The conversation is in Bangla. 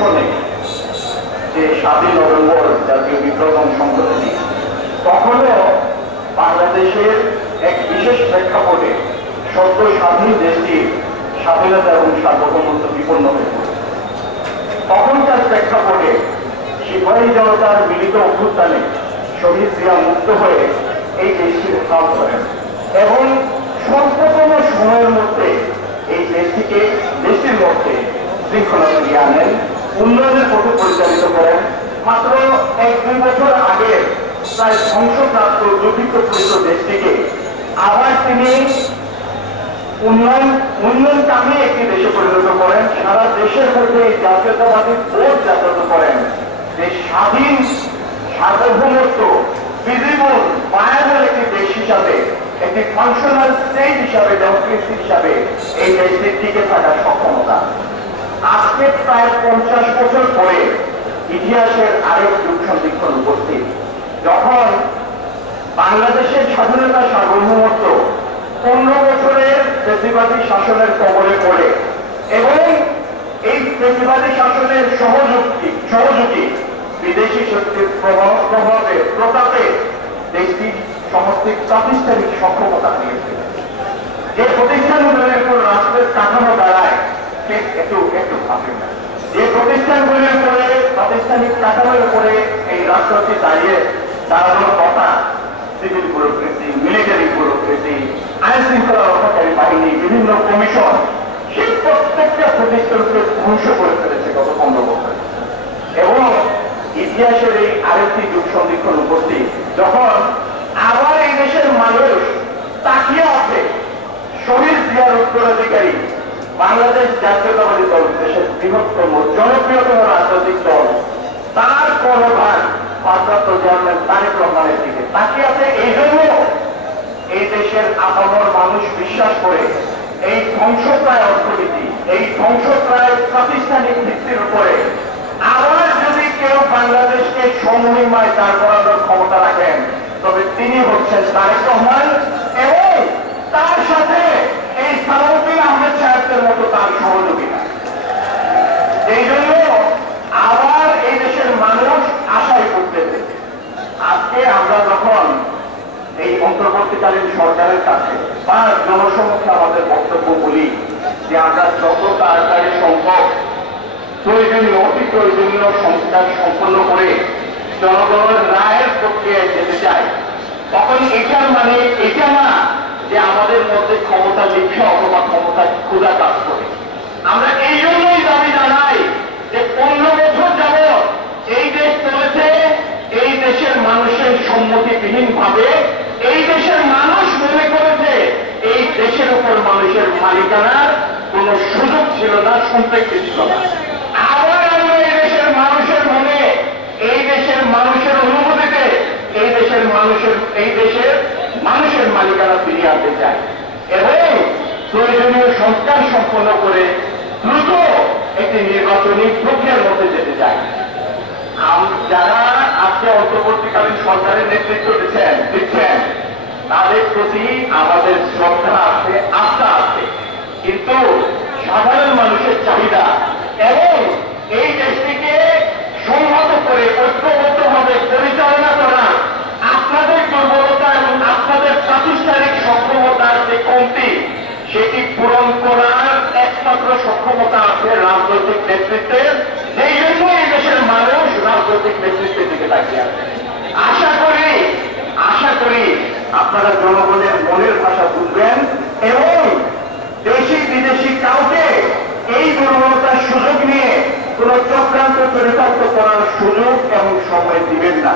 সনে যে 7ই নভেম্বর জাতীয় বিপ্লব সংশোধনী, তখনও বাংলাদেশের এক বিশেষ প্রেক্ষাপটে সদ্য স্বাধীন দেশটির স্বাধীনতা এবং সার্বভৌমত্ব বিপন্ন হয়ে পড়ে। তখনকার প্রেক্ষাপটে সিপাহী জনতার মিলিত অভ্যুত্থানে শহীদ জিয়া মুক্ত হয়ে এই দেশটির হাল ধরেন এবং স্বল্পতম সময়ের মধ্যে এই দেশটির মধ্যে শৃঙ্খলা ফিরিয়ে আনেন, উন্নয়নের পথে পরিচালিত করেন। মাত্র 1-2 বছর আগে প্রায় ধ্বংসপ্রাপ্ত দুর্ভিক্ষপীড়িত দেশটিকে আবার তিনি উন্নয়নকামী একটি দেশে পরিণত করেন। সারা দেশের মধ্যে জাতীয়তাবাদী বোধ জাগ্রত করেন যে স্বাধীন সার্বভৌমত্ব ভিজিবল ভায়াবল একটি দেশ হিসাবে, একটি ফাংশনাল স্টেট হিসাবে, ডেমোক্রেসি হিসাবে এই দেশটির টিকে থাকার সক্ষমতা। আজকে প্রায় 50 বছর পরে ইতিহাসের আরেক যুগ সন্ধিক্ষণ উপস্থিত, যখন বাংলাদেশের স্বাধীনতা সার্বভৌমত্ব 15 বছরের ফ্যাসিবাদী শাসনের কবলে পড়ে এবং এই ফ্যাসিবাদী শাসনের সহযোগী বিদেশি শক্তির প্রভাবে প্রতাপে দেশটি সমস্ত প্রাতিষ্ঠানিক সক্ষমতা হারিয়েছে। যে প্রতিষ্ঠানগুলির উপর রাষ্ট্রের কাঠামো দাঁড়ায় ঠিক একটু ভাবেন না, যে প্রতিষ্ঠানগুলির উপরে প্রাতিষ্ঠানিক কাঠামোর উপরে এই রাষ্ট্রটি দাঁড়ানোর কথা, সিভিল ব্যুরোক্রেসি, মিলিটারি ব্যুরোক্রেসি, আইন শৃঙ্খলা রক্ষাকারী বাহিনী, বিভিন্ন কমিশন, সেই প্রত্যেকটা প্রতিষ্ঠানকে ধ্বংস করে ফেলেছে গত 15 বছরে। এবং ইতিহাসের এই আরেকটি যুগ সন্ধিক্ষণ উপস্থিত, যখন আবার এই দেশের মানুষ তাকিয়ে আছে শহীদ জিয়ার উত্তরাধিকারী বাংলাদেশ জাতীয়তাবাদী দল, দেশের বৃহত্তম জনপ্রিয়তম রাজনৈতিক দল, তার কর্ণধার ভারপ্রাপ্ত চেয়ারম্যান তারেক রহমানের দিকে তাকিয়ে আছে। এই জন্য এই দেশের আপামর মানুষ বিশ্বাস করে এই ধ্বংসপ্রায় অর্থনীতি, এই ধ্বংসপ্রায় প্রাতিষ্ঠানিক ভিত্তির উপরে আবার যদি কেউ বাংলাদেশকে সমহিমায় দাঁড় করানোর ক্ষমতা রাখেন, তবে তিনি হচ্ছেন তারেক রহমান এবং তার সাথে এই সালাউদ্দিন আহমেদ সাহেবদের মতো তার সহযোগিতা। এই জন্য আবার এই দেশের মানুষ আশায় করতেছে। আজকে আমরা যখন এই অন্তর্বর্তীকালীন সরকারের কাছে বা জনসমক্ষে আমাদের বক্তব্য বলি যে আমরা যত তাড়াতাড়ি সম্ভব অতি প্রয়োজনীয় সংস্কার সম্পন্ন করে জনগণের রায়ের প্রক্রিয়ায় যেতে চাই, তখন এটার মানে এটা না যে আমাদের মধ্যে ক্ষমতা লিপ্সা অথবা ক্ষমতা ক্ষুধা কাজ করে। আমরা এই জন্যই দাবি জানাই যে 15 বছর যাবৎ এই দেশ চলেছে এই দেশের মানুষের সম্মতিবিহীন ভাবে। এই দেশের মানুষ মনে করেছে এই দেশের উপর মানুষের মালিকানার কোন সুযোগ ছিল না, সম্পৃক্তি ছিল না। আবার আমরা এই দেশের মানুষের মনে, এই দেশের মানুষের অনুভূতিতে এই দেশের মানুষের মালিকানা ফিরিয়ে আনতে চাই এবং প্রয়োজনীয় সংস্কার সম্পন্ন করে দ্রুত একটি নির্বাচনী প্রক্রিয়ার মধ্যে যেতে চাই। যারা আজকে অন্তর্বর্তীকালীন সরকারের নেতৃত্ব দিচ্ছেন তাদের প্রতি আমাদের শ্রদ্ধা আছে, আস্থা আছে, কিন্তু সাধারণ মানুষের চাহিদা এবং এই দেশটিকে সংহত করে ঐক্যবদ্ধভাবে পরিচালনা করা, আপনাদের দুর্বলতা এবং আপনাদের প্রাতিষ্ঠানিক সক্ষমতার যে কমতি, সেটি পূরণ করার একমাত্র সক্ষমতা আছে রাজনৈতিক নেতৃত্বের। এই জন্য এই দেশের মানুষ রাজনৈতিক নেতৃত্বের দিকে তাকিয়ে আছে। আশা করি আপনারা জনগণের মনের ভাষা বুঝবেন এবং দেশি বিদেশি কাউকে এই দুর্বলতার সুযোগ নিয়ে কোন চক্রান্ত চরিতার্থ করার সুযোগ এবং সময় দিবেন না।